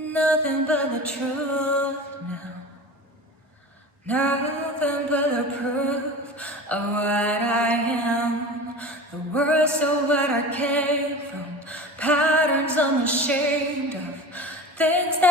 Nothing but the truth now. Nothing but the proof of what I am. The words of what I came from. Patterns I'm ashamed of. Things that